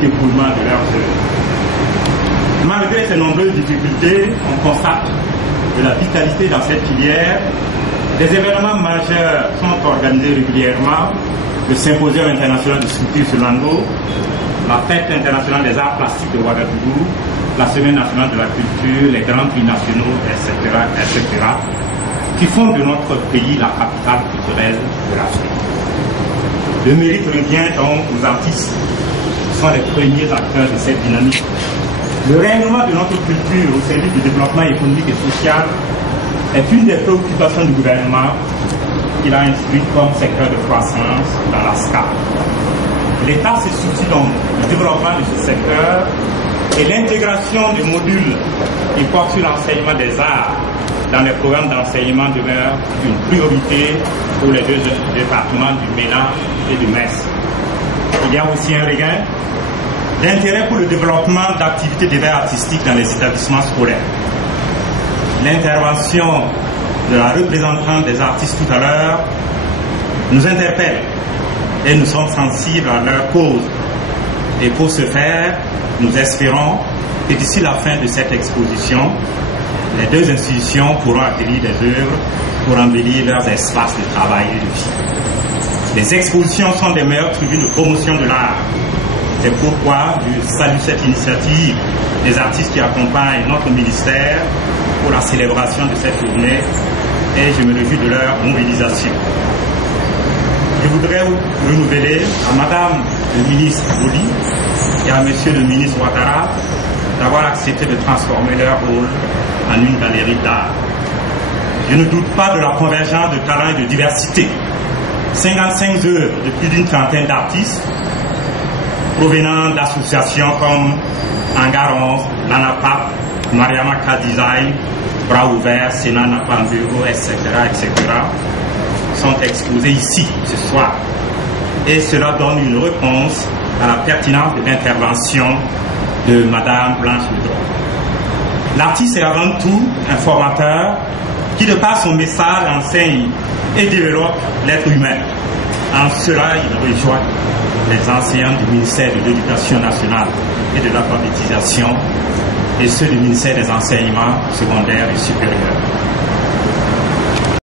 dépouillement de leurs œuvres. Malgré ces nombreuses difficultés, on constate de la vitalité dans cette filière. Des événements majeurs sont organisés régulièrement: le Symposium international de sculpture sur l'Ango, la Fête internationale des arts plastiques de Ouagadougou, la Semaine nationale de la culture, les grands prix nationaux, etc., etc., qui font de notre pays la capitale culturelle de l'Afrique. Le mérite revient donc aux artistes, qui sont les premiers acteurs de cette dynamique. Le rayonnement de notre culture au service du développement économique et social est une des préoccupations du gouvernement qu'il a inscrit comme secteur de croissance dans la SCA. L'État se soucie donc du développement de ce secteur et l'intégration des modules qui portent sur l'enseignement des arts dans les programmes d'enseignement demeure une priorité pour les deux départements du MENA et du MES. Il y a aussi un regain d'intérêt pour le développement d'activités d'éveil artistique dans les établissements scolaires. L'intervention de la représentante des artistes tout à l'heure nous interpelle et nous sommes sensibles à leur cause. Et pour ce faire, nous espérons que d'ici la fin de cette exposition, les deux institutions pourront acquérir des œuvres pour embellir leurs espaces de travail et de vie. Les expositions sont des meilleures tribunes de promotion de l'art. C'est pourquoi je salue cette initiative des artistes qui accompagnent notre ministère pour la célébration de cette journée et je me réjouis de leur mobilisation. Je voudrais renouveler à Madame le ministre Boli et à Monsieur le ministre Ouattara d'avoir accepté de transformer leur rôle en une galerie d'art. Je ne doute pas de la convergence de talents et de diversité. 55 œuvres de plus d'une trentaine d'artistes provenant d'associations comme Hangar 11, Nanapap, Mariama K Design, Bras Ouverts, Sénat Napamburo, etc., etc., sont exposés ici ce soir. Et cela donne une réponse à la pertinence de l'intervention de Madame Blanche Leudron. L'artiste est avant tout un formateur qui, de par son message, enseigne et développe l'être humain. En cela, il rejoint les enseignants du ministère de l'Éducation nationale et de l'alphabétisation et ceux du ministère des enseignements secondaires et supérieurs.